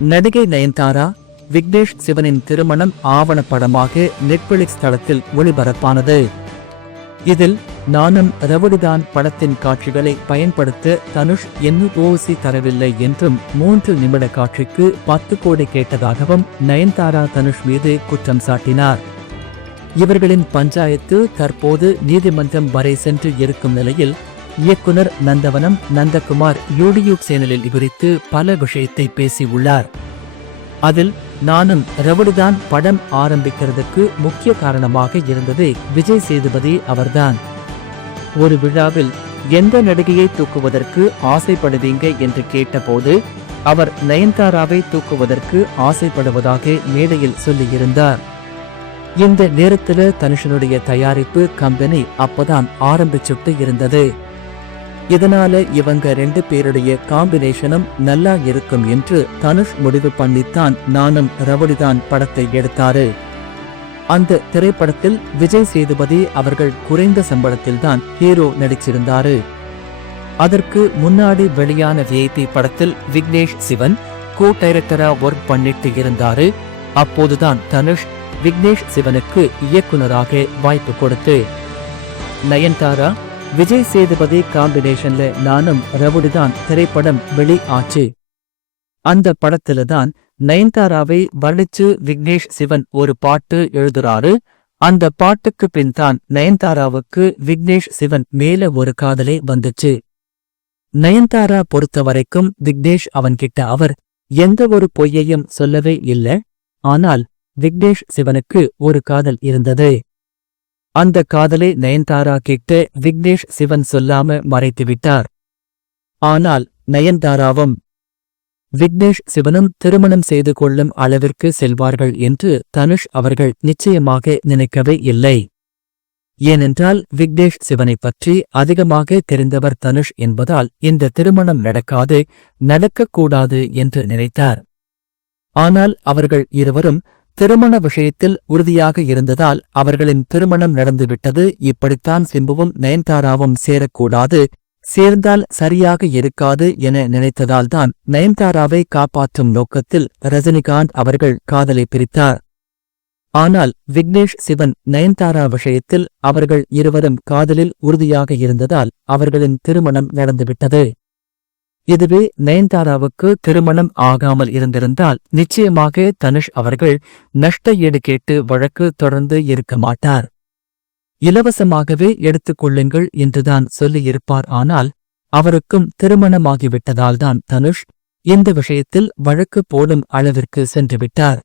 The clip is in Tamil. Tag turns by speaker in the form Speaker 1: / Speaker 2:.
Speaker 1: நடிகை நயன்தாரா விக்னேஷ் சிவனின் திருமணம் ஆவணப்படமாக நெட்ஃபிளிக்ஸ் தளத்தில் ஒளிபரப்பானது. இதில் நானும் ரவுடிதான் படத்தின் காட்சிகளை பயன்படுத்த தனுஷ் என்ன ஓசி தரவில்லை என்றும் மூன்று நிமிட காட்சிக்கு பத்து கோடி கேட்டதாகவும் நயன்தாரா தனுஷ் மீது குற்றம் சாட்டினார். இவர்களின் பஞ்சாயத்து தற்போது நீதிமன்றம் வரை சென்று இருக்கும் நிலையில் இயக்குனர் நந்தவனம் நந்தகுமார் யூடியூப் சேனலில் குறித்து பல விஷயத்தை பேசியுள்ளார். அதில் நானும் ரவுடிதான் படம் ஆரம்பிக்கிறதுக்கு முக்கிய காரணமாக இருந்தது விஜய் சேதுபதி அவர்தான். ஒரு விழாவில் எந்த நடிகையை தூக்குவதற்கு ஆசைப்படுவீங்க என்று கேட்டபோது அவர் நயன்தாராவை தூக்குவதற்கு ஆசைப்படுவதாக மேடையில் சொல்லியிருந்தார். இந்த நேரத்தில் தனுஷனுடைய தயாரிப்பு கம்பெனி அப்பதான் ஆரம்பிச்சுட்டு இருந்தது. இதனால இவங்க ரெண்டு பேருடைய காம்பினேஷனும் நல்லா இருக்கும் என்று தனுஷ் முடிவு பண்ணித்தான் நானும் ரவுடிதான் படத்தை எடுத்தாரு. அந்த திரைப்படத்தில் விஜய் சேதுபதி அவர்கள் குறைந்த சம்பளத்தில்தான் ஹீரோ நடிச்சிருந்தாரு. அதற்கு முன்னாடி வெளியான விஐபி படத்தில் விக்னேஷ் சிவன் கோ டைரக்டரா ஒர்க் பண்ணிட்டு இருந்தாரு. அப்போதுதான் தனுஷ் விக்னேஷ் சிவனுக்கு இயக்குனராக வாய்ப்பு கொடுத்து நயன்தாரா விஜய் சேதுபதி காம்பினேஷன்ல நானும் ரவுடிதான் திரைப்படம் வெளி ஆச்சு. அந்த படத்துல தான் நயன்தாராவை வர்ணிச்சு விக்னேஷ் சிவன் ஒரு பாட்டு எழுதுறாரு. அந்த பாட்டுக்கு பின் தான் நயன்தாராவுக்கு விக்னேஷ் சிவன் மேல ஒரு காதலே வந்துச்சு. நயன்தாரா பொறுத்த வரைக்கும் விக்னேஷ் அவன்கிட்ட அவர் எந்த ஒரு பொய்யையும் சொல்லவே இல்ல. ஆனால் விக்னேஷ் சிவனுக்கு ஒரு காதல் இருந்தது. அந்த காதலை நயன்தாரா கிட்ட விக்னேஷ் சிவன் சொல்லாம மறைத்துவிட்டார். ஆனால் நயன்தாராவும் விக்னேஷ் சிவனும் திருமணம் செய்து கொள்ளும் அளவிற்கு செல்வார்கள் என்று தனுஷ் அவர்கள் நிச்சயமாக நினைக்கவே இல்லை. ஏனென்றால் விக்னேஷ் சிவனை பற்றி அதிகமாக தெரிந்தவர் தனுஷ் என்பதால் இந்த திருமணம் நடக்காது நடக்கக்கூடாது என்று நினைத்தார். ஆனால் அவர்கள் இருவரும் திருமண விஷயத்தில் உறுதியாக இருந்ததால் அவர்களின் திருமணம் நடந்துவிட்டது. இப்படித்தான் சிம்புவும் நயன்தாராவும் சேரக்கூடாது. சேர்ந்தால் சரியாக இருக்காது என நினைத்ததால்தான் நயன்தாராவை காப்பாற்றும் நோக்கத்தில் ரஜினிகாந்த் அவர்கள் காதலை பிரித்தார். ஆனால் விக்னேஷ் சிவன் நயன்தாரா விஷயத்தில் அவர்கள் இருவரும் காதலில் உறுதியாக இருந்ததால் அவர்களின் திருமணம் நடந்துவிட்டது. இதுவே நயன்தாராவுக்கு திருமணம் ஆகாமல் இருந்திருந்தால் நிச்சயமாக தனுஷ் அவர்கள் நஷ்ட ஈடு கேட்டு வழக்கு தொடர்ந்து இருக்க மாட்டார். இலவசமாகவே எடுத்துக் கொள்ளுங்கள் என்றுதான் சொல்லியிருப்பார். ஆனால் அவருக்கும் திருமணமாகிவிட்டதால்தான் தனுஷ் இந்த விஷயத்தில் வழக்கு போடும் அளவிற்கு சென்றுவிட்டார்.